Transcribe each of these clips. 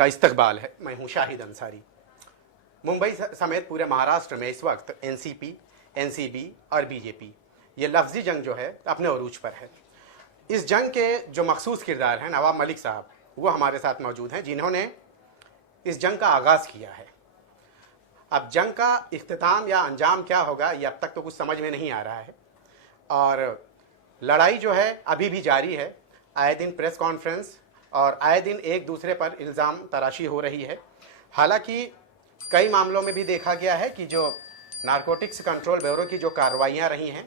आपका इस्तकबाल है। मैं हूं शाहिद अंसारी। मुंबई समेत पूरे महाराष्ट्र में इस वक्त एनसीपी, एनसीबी और बीजेपी ये लफ्जी जंग जो है अपने अरूज पर है। इस जंग के जो मखसूस किरदार हैं नवाब मलिक साहब, वो हमारे साथ मौजूद हैं, जिन्होंने इस जंग का आगाज़ किया है। अब जंग का इख्तिताम या अंजाम क्या होगा ये अब तक तो कुछ समझ में नहीं आ रहा है, और लड़ाई जो है अभी भी जारी है। आए दिन प्रेस कॉन्फ्रेंस और आए दिन एक दूसरे पर इल्ज़ाम तराशी हो रही है। हालांकि कई मामलों में भी देखा गया है कि जो नारकोटिक्स कंट्रोल ब्यूरो की जो कार्रवाइयाँ रही हैं,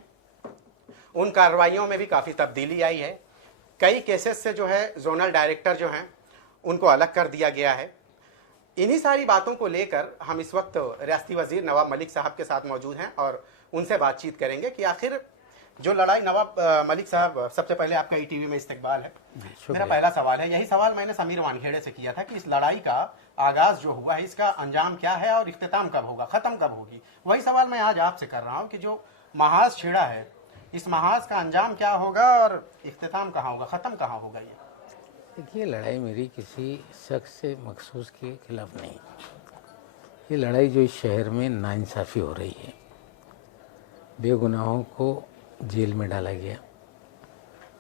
उन कार्रवाइयों में भी काफ़ी तब्दीली आई है। कई केसेस से जो है जोनल डायरेक्टर जो हैं उनको अलग कर दिया गया है। इन्हीं सारी बातों को लेकर हम इस वक्त रियासती वजीर नवाब मलिक साहब के साथ मौजूद हैं और उनसे बातचीत करेंगे कि आखिर जो लड़ाई। नवाब मलिक साहब, सबसे पहले आपका ईटीवी में इस्तकबाल है। मेरा पहला सवाल है, यही सवाल मैंने समीर वानखेड़े से किया था कि इस लड़ाई का आगाज जो हुआ है इसका अंजाम क्या है और इख्तिताम कब होगा, खत्म कब होगी। वही सवाल मैं आज आपसे कर रहा हूँ कि जो महाज छिड़ा है, इस महाज का अंजाम क्या होगा और इख्तिताम कहाँ होगा, खत्म कहाँ होगा। ये देखिए, लड़ाई मेरी किसी शख्स से मखसूस के खिलाफ नहीं। ये लड़ाई जो इस शहर में नाइंसाफ़ी हो रही है, बेगुनाहों को जेल में डाला गया,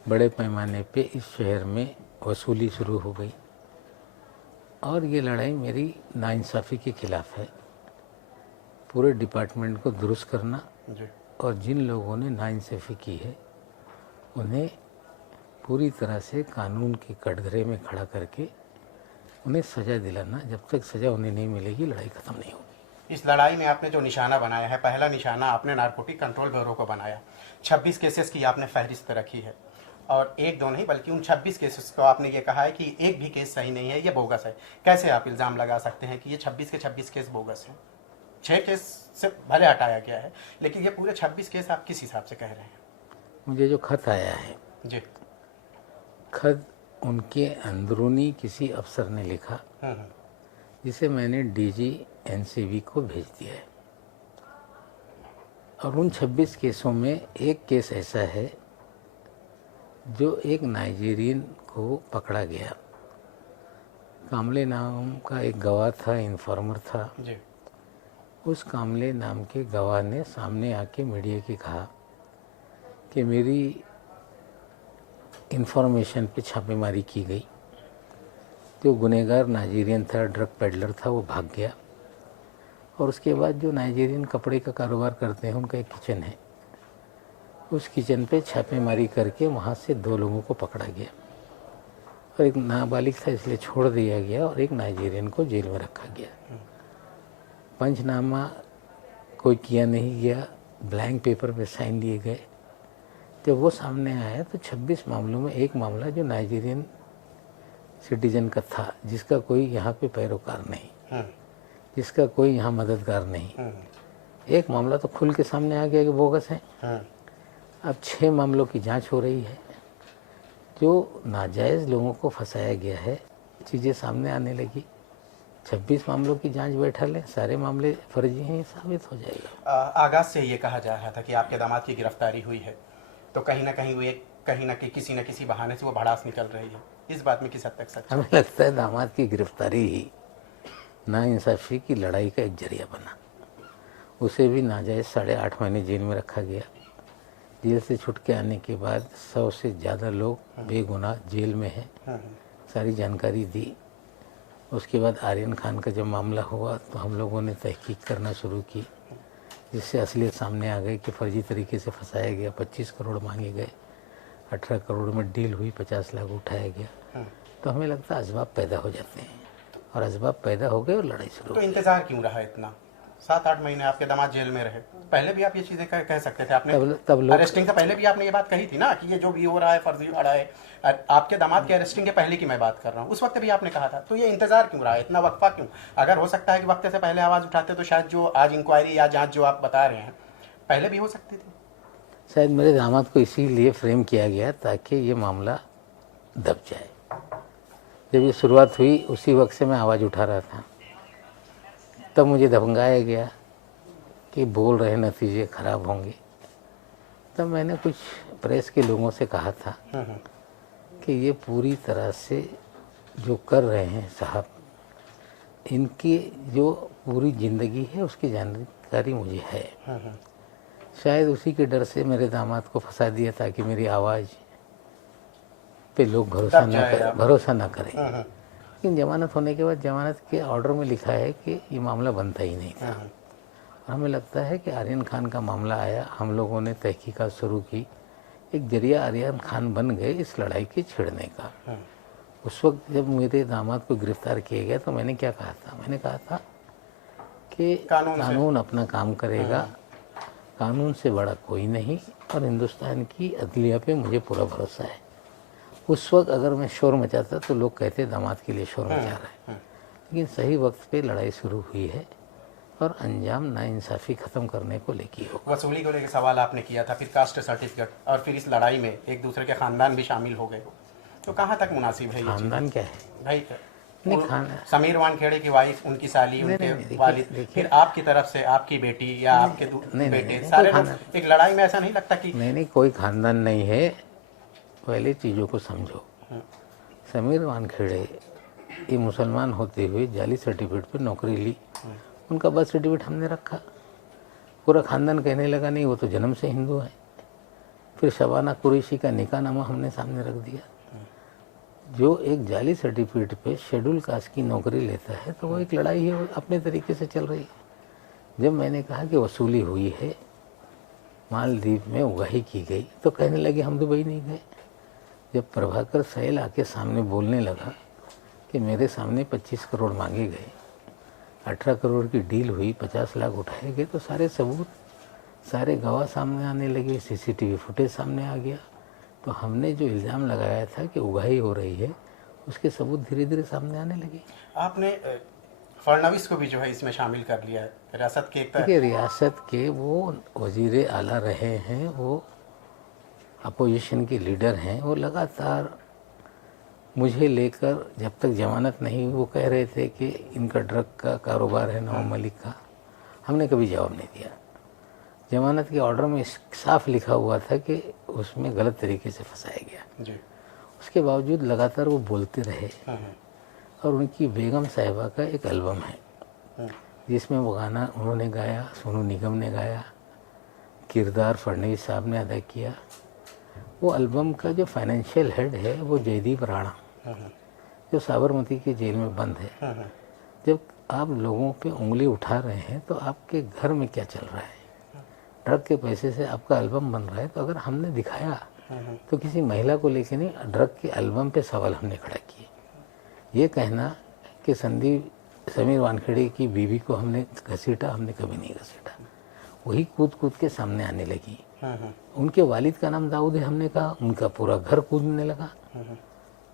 बड़े पैमाने पे इस शहर में वसूली शुरू हो गई, और ये लड़ाई मेरी नाइंसाफ़ी के खिलाफ है। पूरे डिपार्टमेंट को दुरुस्त करना जी। और जिन लोगों ने नाइंसाफ़ी की है उन्हें पूरी तरह से कानून के कटघरे में खड़ा करके उन्हें सज़ा दिलाना। जब तक सज़ा उन्हें नहीं मिलेगी लड़ाई ख़त्म नहीं होगी। इस लड़ाई में आपने जो निशाना बनाया है, पहला निशाना आपने नारकोटिक कंट्रोल ब्यूरो को बनाया। 26 केसेस की आपने फहरिस्त रखी है, और एक दो नहीं बल्कि उन 26 केसेस को आपने ये कहा है कि एक भी केस सही नहीं है, ये बोगस है। कैसे आप इल्ज़ाम लगा सकते हैं कि ये 26 के 26 केस बोगस हैं? 6 केस से भले हटाया गया है, लेकिन ये पूरे 26 केस आप किस हिसाब से कह रहे हैं? मुझे जो खत आया है, जी। खत उनके अंदरूनी किसी अफसर ने लिखा, जिसे मैंने डीजी एनसीबी को भेज दिया है। और उन 26 केसों में एक केस ऐसा है जो एक नाइजीरियन को पकड़ा गया। कामले नाम का एक गवाह था, इन्फॉर्मर था जी। उस कामले नाम के गवाह ने सामने आके मीडिया की कहा कि मेरी इंफॉर्मेशन पे छापेमारी की गई। जो गुनहगार नाइजीरियन था, ड्रग पेडलर था, वो भाग गया। और उसके बाद जो नाइजीरियन कपड़े का कारोबार करते हैं उनका एक किचन है, उस किचन पे छापेमारी करके वहाँ से 2 लोगों को पकड़ा गया, और एक नाबालिग था इसलिए छोड़ दिया गया, और एक नाइजीरियन को जेल में रखा गया। पंचनामा कोई किया नहीं गया, ब्लैंक पेपर पे साइन लिए गए। जब वो सामने आया तो 26 मामलों में एक मामला जो नाइजीरियन सिटीजन का था, जिसका कोई यहाँ पे पैरोकार नहीं, जिसका कोई यहाँ मददगार नहीं, एक मामला तो खुल के सामने आ गया कि बोगस है। अब 6 मामलों की जांच हो रही है। जो नाजायज़ लोगों को फंसाया गया है, चीज़ें सामने आने लगी। 26 मामलों की जांच बैठा लें, सारे मामले फर्जी हैं, ये साबित हो जाएगा। आगाज से ये कहा जा रहा था कि आपके दामाद की गिरफ्तारी हुई है, तो कहीं ना कहीं वो किसी न किसी बहाने से वो भड़ास निकल रही है। इस बात में किस हद तक सच? हमें लगता है दामाद की गिरफ्तारी ही नाइंसाफ़ी की लड़ाई का एक जरिया बना। उसे भी नाजायज़ 8.5 महीने जेल में रखा गया। जेल से छुट के आने के बाद 100 से ज़्यादा लोग बेगुनाह जेल में हैं। सारी जानकारी दी। उसके बाद आर्यन खान का जब मामला हुआ तो हम लोगों ने तहकीक करना शुरू की, जिससे असलियत सामने आ गई कि फर्जी तरीके से फंसाया गया। 25 करोड़ मांगे गए, 18 करोड़ में डील हुई, 50 लाख उठाया गया। तो हमें लगता है असबाब पैदा हो जाते हैं, और असबाब पैदा हो गए और लड़ाई शुरू। तो इंतजार क्यों रहा इतना? 7-8 महीने आपके दामाद जेल में रहे। पहले भी आप ये चीजें कह सकते थे। आपने तब अरेस्टिंग से पहले भी आपने ये बात कही थी ना कि ये जो भी हो रहा है फर्जी हो रहा है। आपके दामाद के अरेस्टिंग के पहले की मैं बात कर रहा हूँ, उस वक्त भी आपने कहा था। तो ये इंतजार क्यों रहा है, इतना वक्फा क्यों? अगर हो सकता है कि वक्त से पहले आवाज उठाते तो शायद जो आज इंक्वायरी या जांच जो आप बता रहे हैं पहले भी हो सकती थी। शायद मेरे दामाद को इसीलिए फ्रेम किया गया ताकि ये मामला दब जाए। जब ये शुरुआत हुई उसी वक्त से मैं आवाज़ उठा रहा था, तब मुझे धमकाया गया कि बोल रहे नतीजे ख़राब होंगे। तब मैंने कुछ प्रेस के लोगों से कहा था कि ये पूरी तरह से जो कर रहे हैं साहब, इनकी जो पूरी ज़िंदगी है उसकी जानकारी मुझे है। शायद उसी के डर से मेरे दामाद को फंसा दिया ताकि मेरी आवाज़ पे लोग भरोसा ना करें। लेकिन जमानत होने के बाद जमानत के ऑर्डर में लिखा है कि ये मामला बनता ही नहीं था। और हमें लगता है कि आर्यन खान का मामला आया, हम लोगों ने तहकीकात शुरू की, एक जरिया आर्यन खान बन गए इस लड़ाई के छिड़ने का। उस वक्त जब मेरे दामाद को गिरफ्तार किया गया तो मैंने क्या कहा था? मैंने कहा था कि कानून अपना काम करेगा, कानून से बड़ा कोई नहीं, और हिंदुस्तान की अदलिया पे मुझे पूरा भरोसा है। उस वक्त अगर मैं शोर मचाता तो लोग कहते दामाद के लिए शोर मचा रहा है, लेकिन सही वक्त पे लड़ाई शुरू हुई है और अंजाम नाइंसाफ़ी ख़त्म करने को लेके हो। वसूली को लेकर सवाल आपने किया था, फिर कास्ट सर्टिफिकेट, और फिर इस लड़ाई में एक दूसरे के खानदान भी शामिल हो गए, तो कहाँ तक मुनासिब है ये चीज़? खानदान क्या है भाई? नहीं, समीर वानखेड़े की वाइफ, उनकी साली, उनके वालिद, फिर आपकी तरफ से आपकी बेटी या आपके बेटे, सारे लोग एक लड़ाई में, ऐसा नहीं लगता कि नहीं कोई खानदान नहीं है। पहले चीज़ों को समझो। समीर वानखेड़े ये मुसलमान होते हुए जाली सर्टिफिकेट पर नौकरी ली, उनका बर्थ सर्टिफिकेट हमने रखा। पूरा खानदान कहने लगा नहीं वो तो जन्म से हिंदू है। फिर शबाना कुरैशी का निकाहनामा हमने सामने रख दिया। जो एक जाली सर्टिफिकेट पे शेड्यूल कास्ट की नौकरी लेता है तो वो एक लड़ाई है, वो अपने तरीके से चल रही है। जब मैंने कहा कि वसूली हुई है, मालदीव में उगाही की गई, तो कहने लगे हम दुबई नहीं गए। जब प्रभाकर सैल आके सामने बोलने लगा कि मेरे सामने 25 करोड़ मांगे गए, 18 करोड़ की डील हुई, 50 लाख उठाए गए, तो सारे सबूत, सारे गवाह सामने आने लगे, सीसीटीवी फुटेज सामने आ गया। तो हमने जो इल्ज़ाम लगाया था कि उगाही हो रही है, उसके सबूत धीरे धीरे सामने आने लगे। आपने फडणवीस को भी जो है इसमें शामिल कर लिया है, रियासत के देखिए रियासत के वो वजीर आला रहे हैं, वो अपोजिशन के लीडर हैं, वो लगातार मुझे लेकर जब तक जमानत नहीं हुई वो कह रहे थे कि इनका ड्रग का कारोबार है नवाब मलिक का। हमने कभी जवाब नहीं दिया। जमानत के ऑर्डर में साफ लिखा हुआ था कि उसमें गलत तरीके से फंसाया गया जी। उसके बावजूद लगातार वो बोलते रहे। और उनकी बेगम साहिबा का एक एल्बम है जिसमें वो गाना उन्होंने गाया, सोनू निगम ने गाया, किरदार फडणवीस साहब ने अदा किया। वो एल्बम का जो फाइनेंशियल हेड है वो जयदीप राणा, जो साबरमती के जेल में बंद है। जब आप लोगों पे उंगली उठा रहे हैं तो आपके घर में क्या चल रहा है? ड्रग के पैसे से आपका एल्बम बन रहा है। तो अगर हमने दिखाया तो किसी महिला को लेके नहीं, ड्रग के एल्बम पे सवाल हमने खड़ा किए। ये कहना कि समीर वानखेड़े की बीवी को हमने घसीटा, हमने कभी नहीं घसीटा। वही कूद कूद के सामने आने लगी। उनके वालिद का नाम दाऊद है, हमने कहा, उनका पूरा घर कूदने लगा।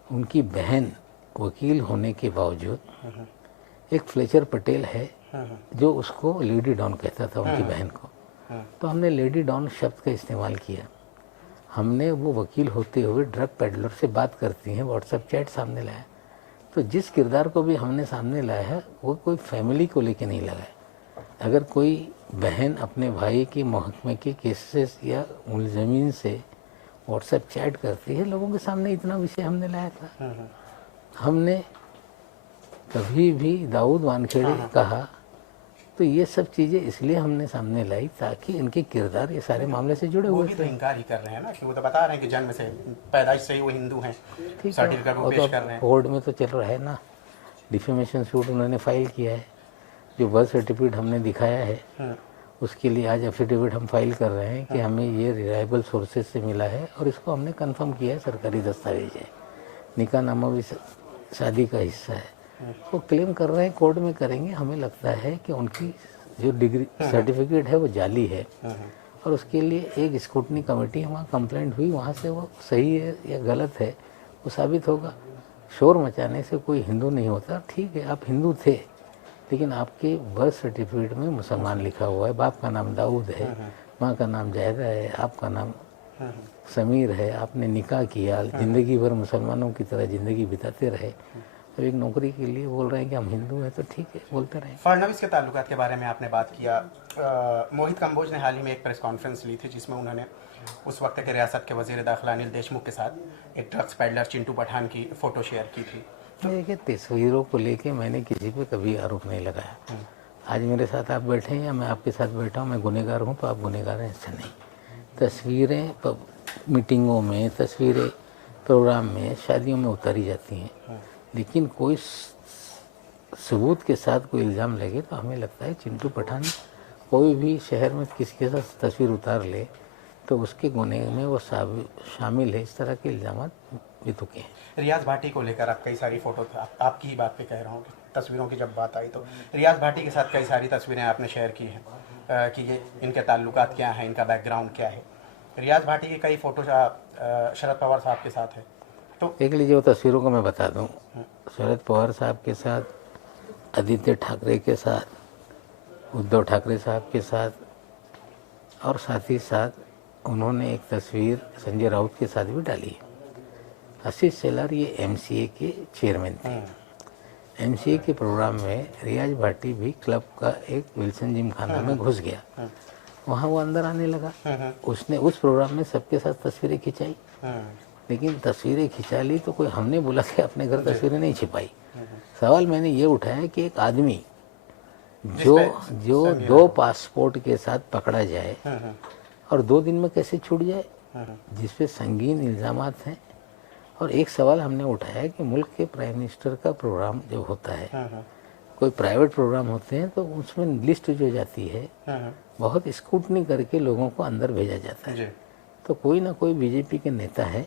उनकी बहन वकील होने के बावजूद, एक फ्लेचर पटेल है जो उसको लेडी डॉन कहता था उनकी बहन को, तो हमने लेडी डॉन शब्द का इस्तेमाल किया। हमने वो वकील होते हुए ड्रग पेडलर से बात करती हैं व्हाट्सएप चैट सामने लाया। तो जिस किरदार को भी हमने सामने लाया है वो कोई फैमिली को लेके नहीं लगा है। अगर कोई बहन अपने भाई के महकमे के केसेस या मुलजमीन से व्हाट्सएप चैट करती है, लोगों के सामने इतना विषय हमने लाया था। हमने कभी भी दाऊद वानखेड़े कहा तो ये सब चीज़ें इसलिए हमने सामने लाई ताकि इनके किरदार ये सारे मामले से जुड़े हुए थे। वो भी तो इनकार ही कर रहे हैं ना, कि वो तो बता रहे हैं कि जन्म से, पैदाइश से ही वो हिंदू हैं, सर्टिफिकेट वो पेश कर रहे हैं। कोर्ट में तो चल रहा है ना, डिफेमेशन सूट उन्होंने फाइल किया है। जो बर्थ सर्टिफिकेट हमने दिखाया है उसके लिए आज एफिडेविट हम फाइल कर रहे हैं कि हमें ये रिलायबल सोर्सेज से मिला है और इसको हमने कंफर्म किया है, सरकारी दस्तावेज है। निकाहनामा भी शादी का हिस्सा है। वो क्लेम कर रहे हैं, कोर्ट में करेंगे। हमें लगता है कि उनकी जो डिग्री सर्टिफिकेट है वो जाली है और उसके लिए एक स्क्रूटनी कमेटी वहाँ कंप्लेंट हुई, वहाँ से वो सही है या गलत है वो साबित होगा। शोर मचाने से कोई हिंदू नहीं होता। ठीक है, आप हिंदू थे लेकिन आपके बर्थ सर्टिफिकेट में मुसलमान लिखा हुआ है, बाप का नाम दाऊद है, माँ का नाम जायदा है, आपका नाम समीर है, आपने निकाह किया, ज़िंदगी भर मुसलमानों की तरह ज़िंदगी बिताते रहे। तो एक नौकरी के लिए बोल रहे हैं कि हम हिंदू हैं तो ठीक है, बोलते रहें। फडणवीस के ताल्लुकात के बारे में आपने बात किया। मोहित कंबोज ने हाल ही में एक प्रेस कॉन्फ्रेंस ली थी जिसमें उन्होंने उस वक्त के रियासत के वजीर दाखिला अनिल देशमुख के साथ एक ड्रग्स पेडलर चिंटू पठान की फ़ोटो शेयर की थी। देखिए, तस्वीरों को लेके मैंने किसी पे कभी आरोप नहीं लगाया। आज मेरे साथ आप बैठे हैं या मैं आपके साथ बैठा हूँ, मैं गुनहगार हूँ तो आप गुनहगार हैं, ऐसा नहीं। तस्वीरें मीटिंगों में, तस्वीरें प्रोग्राम में, शादियों में उतारी जाती हैं, लेकिन कोई सबूत के साथ कोई इल्ज़ाम लगे तो हमें लगता है चिंटू पठान कोई भी शहर में किसी के साथ तस्वीर उतार ले तो उसके गुनाह में वो शामिल है। इस तरह के इल्ज़ाम भी तुके हैं। रियाज भाटी को लेकर आप कई सारी फोटो आपकी ही बात पे कह रहा हूँ कि तस्वीरों की जब बात आई तो रियाज भाटी के साथ कई सारी तस्वीरें आपने शेयर की हैं कि ये इनके ताल्लुकात क्या हैं, इनका बैकग्राउंड क्या है। रियाज भाटी की कई फोटो शरद पवार साहब के साथ है। तो देख लीजिए, वो तस्वीरों को मैं बता दूं, शरद पवार साहब के साथ, आदित्य ठाकरे के साथ, उद्धव ठाकरे साहब के साथ, और साथ ही साथ उन्होंने एक तस्वीर संजय राउत के साथ भी डाली है। आशीष शेलार ये एमसीए के चेयरमैन थे। एमसीए के प्रोग्राम में रियाज भाटी भी क्लब का एक विल्सन जिम खाना में घुस गया। वहाँ वो अंदर आने लगा। उसने उस प्रोग्राम में सबके साथ तस्वीरें खिंचाई, लेकिन तस्वीरें खिंचा ली तो कोई हमने बोला कि अपने घर तस्वीरें नहीं छिपाई। सवाल मैंने ये उठाया कि एक आदमी जो 2 पासपोर्ट के साथ पकड़ा जाए और 2 दिन में कैसे छूट जाए, जिसपे संगीन इल्जामात हैं। और एक सवाल हमने उठाया कि मुल्क के प्राइम मिनिस्टर का प्रोग्राम जब होता है, कोई प्राइवेट प्रोग्राम होते हैं तो उसमें लिस्ट जो जाती है बहुत स्क्रूटनी करके लोगों को अंदर भेजा जाता है। तो कोई ना कोई बीजेपी के नेता है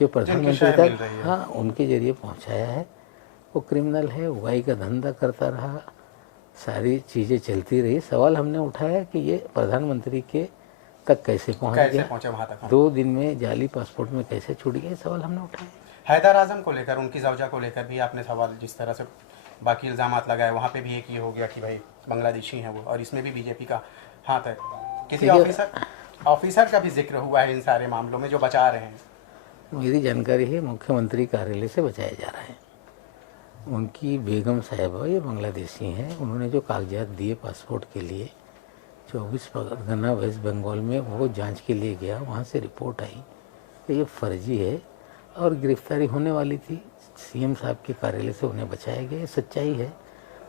जो प्रधानमंत्री तक, हाँ, उनके जरिए पहुंचाया है। वो क्रिमिनल है, उगाई का धंधा करता रहा, सारी चीज़ें चलती रही। सवाल हमने उठाया कि ये प्रधानमंत्री के तक कैसे पहुंच गया, वहाँ तक 2 दिन में जाली पासपोर्ट में कैसे छूट गया, सवाल हमने उठाया। हैदर आजम को लेकर, उनकी जवजा को लेकर भी आपने सवाल, जिस तरह से बाकी इल्ज़ामात लगाए, वहाँ पे भी एक ये हो गया कि भाई बांग्लादेशी हैं वो, और इसमें भी बीजेपी का हाथ है। किसी ऑफिसर का भी जिक्र हुआ है इन सारे मामलों में जो बचा रहे हैं। मेरी जानकारी है मुख्यमंत्री कार्यालय से बचाया जा रहा है। उनकी बेगम साहिबा ये बांग्लादेशी हैं। उन्होंने जो कागजात दिए पासपोर्ट के लिए 24 परगना वेस्ट बंगाल में, वो जांच के लिए गया, वहाँ से रिपोर्ट आई कि ये फर्जी है और गिरफ्तारी होने वाली थी। सीएम साहब के कार्यालय से उन्हें बचाया गया। ये सच्चाई है।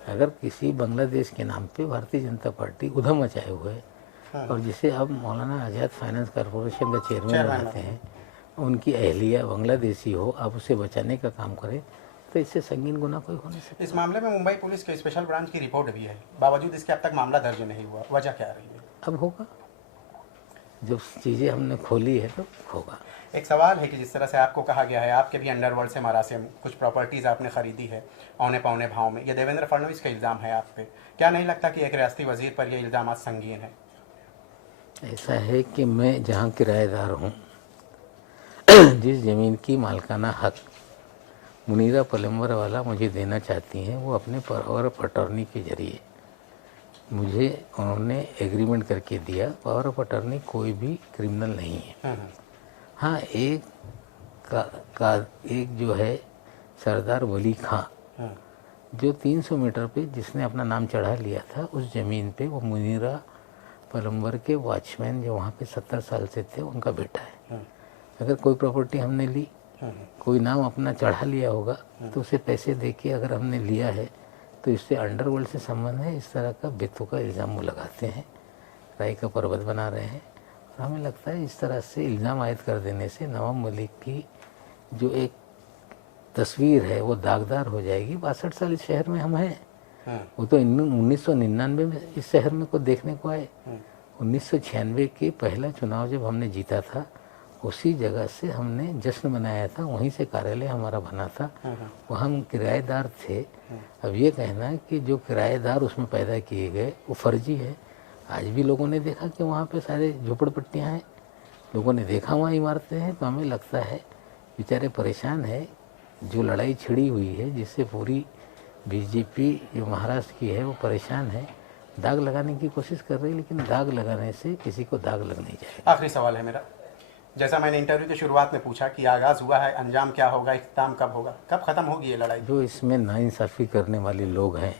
अगर किसी बांग्लादेश के नाम पे भारतीय जनता पार्टी उधम मचाए हुए है और जिसे अब मौलाना आज़ाद फाइनेंस कॉरपोरेशन का चेयरमैन बनाते हैं, उनकी अहलिया बांग्लादेशी हो, आप उसे बचाने का काम करें, तो इससे संगीन गुना कोई हो नहीं सकता। इस मामले में मुंबई पुलिस के स्पेशल ब्रांच की रिपोर्ट भी है, बावजूद इसके अब तक मामला दर्ज नहीं हुआ। वजह क्या रही है? अब होगा, जब चीज़ें हमने खोली है तो होगा। एक सवाल है कि जिस तरह से आपको कहा गया है, आपके भी अंडरवर्ल्ड से मरासिम, कुछ प्रॉपर्टीज़ आपने खरीदी है औने पौने भाव में, ये देवेंद्र फडणवीस का इल्ज़ाम है आप पे। क्या नहीं लगता कि एक रियासती वजीर पर ये इल्ज़ाम संगीन है? ऐसा है कि मैं जहाँ किराएदार हूँ, जिस ज़मीन की मालकाना हक मुनीरा पलम्बर वाला मुझे देना चाहती हैं, वो अपने पावर ऑफ अटॉर्नी के जरिए मुझे उन्होंने एग्रीमेंट करके दिया। पावर ऑफ अटॉर्नी कोई भी क्रिमिनल नहीं है। हाँ, एक जो है सरदार वली खां, जो 300 मीटर पे जिसने अपना नाम चढ़ा लिया था, उस ज़मीन पे वो मुनीरा पलम्बर के वॉचमैन जो वहाँ पे 70 साल से थे, उनका बेटा है। अगर कोई प्रॉपर्टी हमने ली, कोई नाम अपना चढ़ा लिया होगा, तो उसे पैसे दे के अगर हमने लिया है तो इससे अंडरवर्ल्ड से संबंध है। इस तरह का बेतुका इल्ज़ाम वो लगाते हैं, राय का पर्वत बना रहे हैं। और हमें लगता है इस तरह से इल्ज़ाम आयद कर देने से नवाब मलिक की जो एक तस्वीर है वो दागदार हो जाएगी। 62 साल इस शहर में हम हैं। वो तो 1999 में इस शहर में को देखने को आए। 1996 के पहला चुनाव जब हमने जीता था, उसी जगह से हमने जश्न मनाया था, वहीं से कार्यालय हमारा बना था। वहाँ हम किराएदार थे। अब ये कहना कि जो किराएदार उसमें पैदा किए गए वो फर्जी है। आज भी लोगों ने देखा कि वहाँ पे सारे झोपड़पट्टियाँ हैं, लोगों ने देखा वहाँ इमारतें हैं। तो हमें लगता है बेचारे परेशान है। जो लड़ाई छिड़ी हुई है, जिससे पूरी बीजेपी जो महाराष्ट्र की है वो परेशान है, दाग लगाने की कोशिश कर रही है, लेकिन दाग लगाने से किसी को दाग लग नहीं जाएगा। आखिरी सवाल है मेरा, जैसा मैंने इंटरव्यू की शुरुआत में पूछा कि आगाज़ हुआ है, अंजाम क्या होगा, इख्तिताम कब होगा, कब ख़त्म होगी ये लड़ाई? जो इसमें नाइंसाफ़ी करने वाले लोग हैं,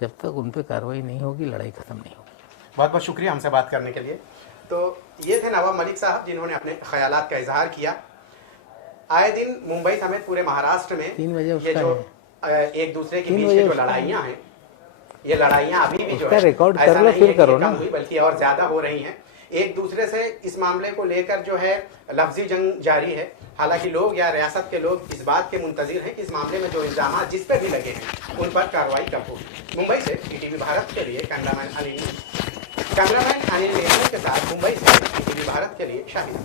जब तक उन पर कार्रवाई नहीं होगी, लड़ाई ख़त्म नहीं होगी। बहुत बहुत शुक्रिया हमसे बात करने के लिए। तो ये थे नवाब मलिक साहब, जिन्होंने अपने ख्यालात का इजहार किया। आए दिन मुंबई समेत पूरे महाराष्ट्र में 3 बजे ये उसका जो है। एक दूसरे के 3 बीच बजे की जो उसका लड़ाइयाँ हैं, ये लड़ाइयाँ अभी भी जो उसका है रिकॉर्ड ऐसा कर लो, नहीं फिर है कि करो ये कम ना। हुई, बल्कि और ज्यादा हो रही हैं। एक दूसरे से इस मामले को लेकर जो है लफ्जी जंग जारी है। हालांकि लोग या रियासत के लोग इस बात के मुंतजिर हैं कि इस मामले में जो इल्जाम जिस पे भी लगे हैं उन पर कार्रवाई कब होगी। मुंबई से ईटीवी भारत के लिए कैमरामैन अनिल नेहरू के साथ मुंबई से ईटीवी भारत के लिए शाहिद।